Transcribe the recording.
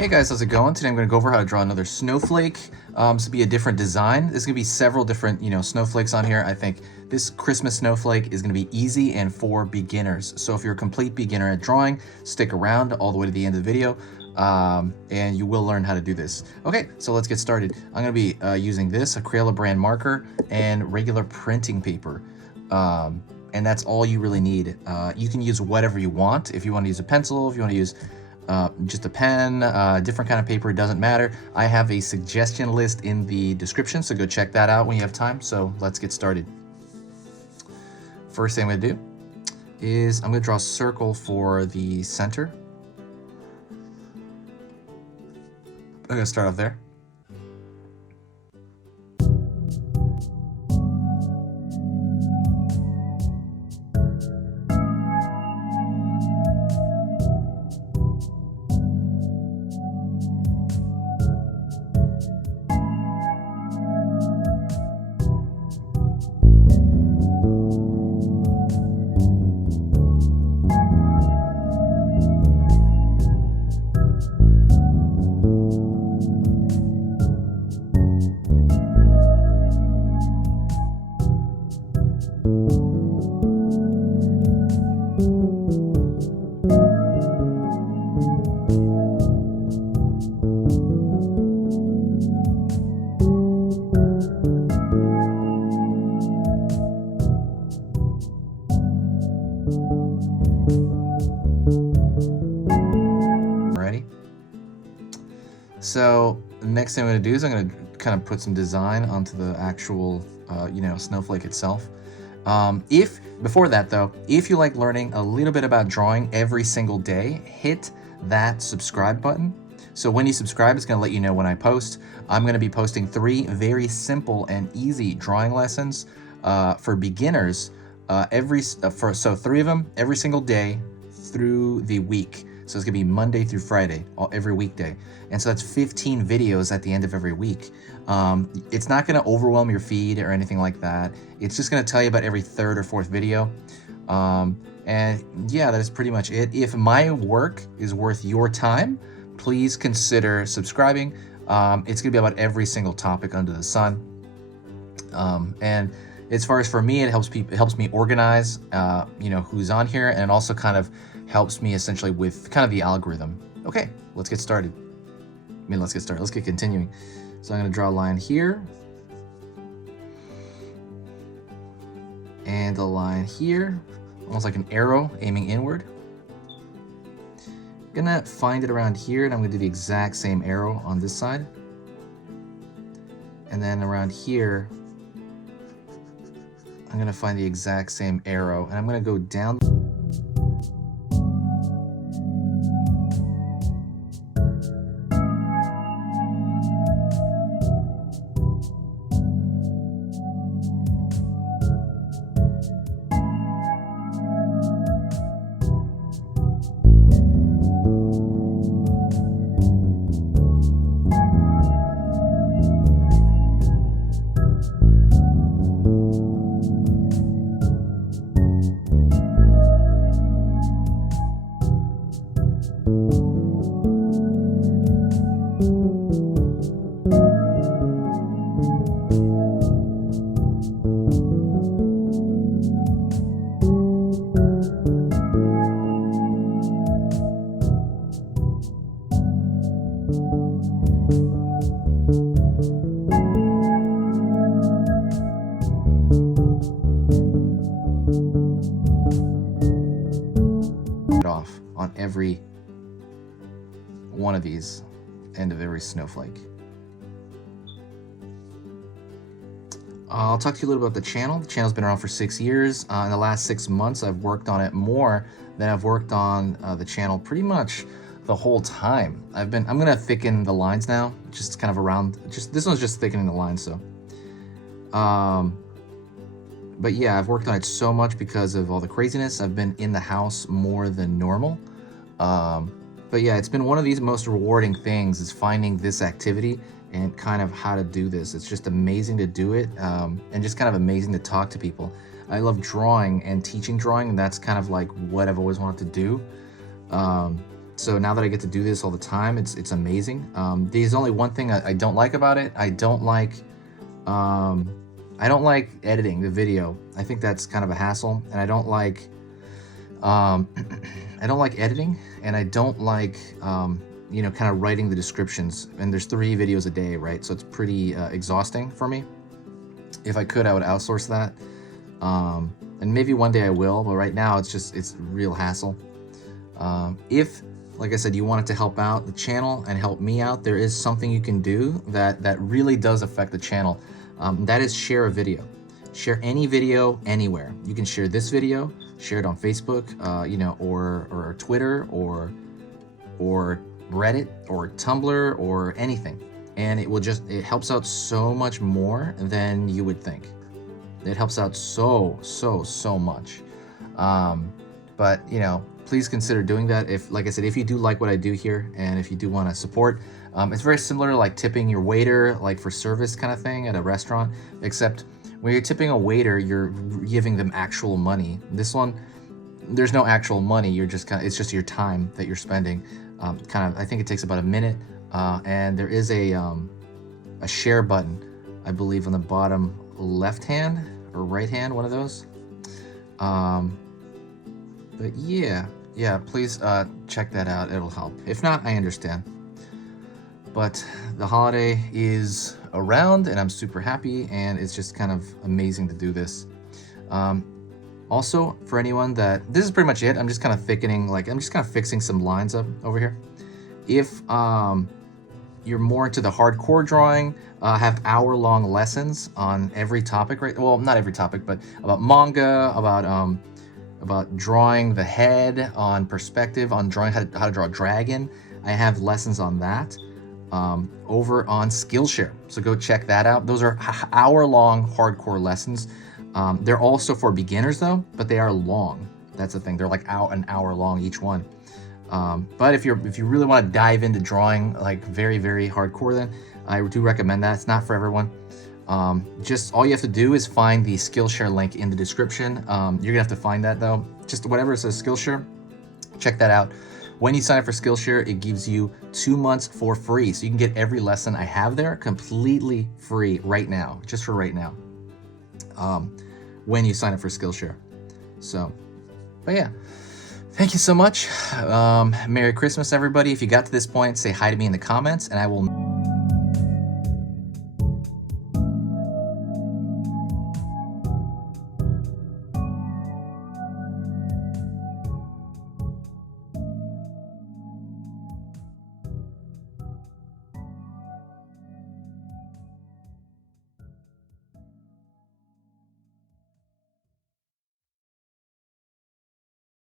Hey guys, how's it going? Today I'm going to go over how to draw another snowflake. This will be a different design. There's going to be several different, snowflakes on here. I think this Christmas snowflake is going to be easy and for beginners. So if you're a complete beginner at drawing, stick around all the way to the end of the video, and you will learn how to do this. Okay, so let's get started. I'm going to be using this, a Crayola brand marker, and regular printing paper. And that's all you really need. You can use whatever you want. If you want to use a pencil, if you want to use just a pen, different kind of paper, it doesn't matter. I have a suggestion list in the description, so go check that out when you have time. So let's get started. First thing I'm going to do is I'm going to draw a circle for the center. I'm going to start off there. So the next thing I'm going to do is I'm going to kind of put some design onto the actual, snowflake itself. Before that though, if you like learning a little bit about drawing every single day, hit that subscribe button. So when you subscribe, it's going to let you know when I post. I'm going to be posting 3 very simple and easy drawing lessons for beginners. So 3 of them every single day through the week. So it's gonna be Monday through Friday, every weekday. And so that's 15 videos at the end of every week. It's not gonna overwhelm your feed or anything like that. It's just gonna tell you about every 3rd or 4th video. And yeah, that is pretty much it. If my work is worth your time, please consider subscribing. It's gonna be about every single topic under the sun. And as far as for me, it helps me organize, who's on here, and it also kind of helps me essentially with kind of the algorithm. Okay, let's get started. Let's get continuing. So I'm going to draw a line here and a line here, almost like an arrow aiming inward. I'm gonna find it around here, and I'm gonna do the exact same arrow on this side, and then around here I'm gonna find the exact same arrow, and I'm gonna go down. Off on every one of these end of every snowflake. I'll talk to you a little about the channel. The channel's been around for 6 years. In the last 6 months, I've worked on it more than I've worked on the channel pretty much the whole time. I'm gonna thicken the lines now, just kind of around. This one's just thickening the lines. So, but yeah, I've worked on it so much because of all the craziness. I've been in the house more than normal. But yeah, it's been one of these most rewarding things, is finding this activity and kind of how to do this. It's just amazing to do it, and just kind of amazing to talk to people. I love drawing and teaching drawing, and that's kind of like what I've always wanted to do. So now that I get to do this all the time, it's amazing. There's only one thing I don't like about it. I don't like editing the video. I think that's kind of a hassle, and I don't like I don't like editing, and I don't like you know, kind of writing the descriptions. And there's 3 videos a day, right? So it's pretty exhausting for me. If I could, I would outsource that, and maybe one day I will. But right now, it's real hassle. If, like I said, you wanted to help out the channel and help me out, there is something you can do that really does affect the channel. That is share a video. Share any video anywhere. You can share this video, share it on Facebook, you know, or Twitter, or Reddit, or Tumblr, or anything. And it helps out so much more than you would think. It helps out so much. But, you know, please consider doing that. If, like I said, if you do like what I do here, and if you do want to support, it's very similar to like tipping your waiter, like for service kind of thing at a restaurant, except when you're tipping a waiter, you're giving them actual money. This one, there's no actual money. You're just it's just your time that you're spending. I think it takes about a minute, and there is a share button, I believe, on the bottom left hand or right hand, one of those. But yeah, please check that out. It'll help. If not, I understand. But the holiday is around, and I'm super happy, and it's just kind of amazing to do this. Also, for anyone this is pretty much it. I'm just kind of thickening, like I'm just kind of fixing some lines up over here. If you're more into the hardcore drawing, I have hour-long lessons on every topic, right? Well, not every topic, but about manga, about drawing the head, on perspective, on drawing how to draw a dragon. I have lessons on that over on Skillshare. So go check that out. Those are hour-long hardcore lessons. They're also for beginners though, but they are long. That's the thing. They're like an hour long each one. But if you really want to dive into drawing like very, very hardcore, then I do recommend that. It's not for everyone. Just all you have to do is find the Skillshare link in the description. You're gonna have to find that though. Just whatever it says Skillshare, check that out. When you sign up for Skillshare, it gives you 2 months for free. So you can get every lesson I have there completely free right now, just for right now. When you sign up for Skillshare. So, but yeah, thank you so much. Merry Christmas, everybody. If you got to this point, say hi to me in the comments, and I will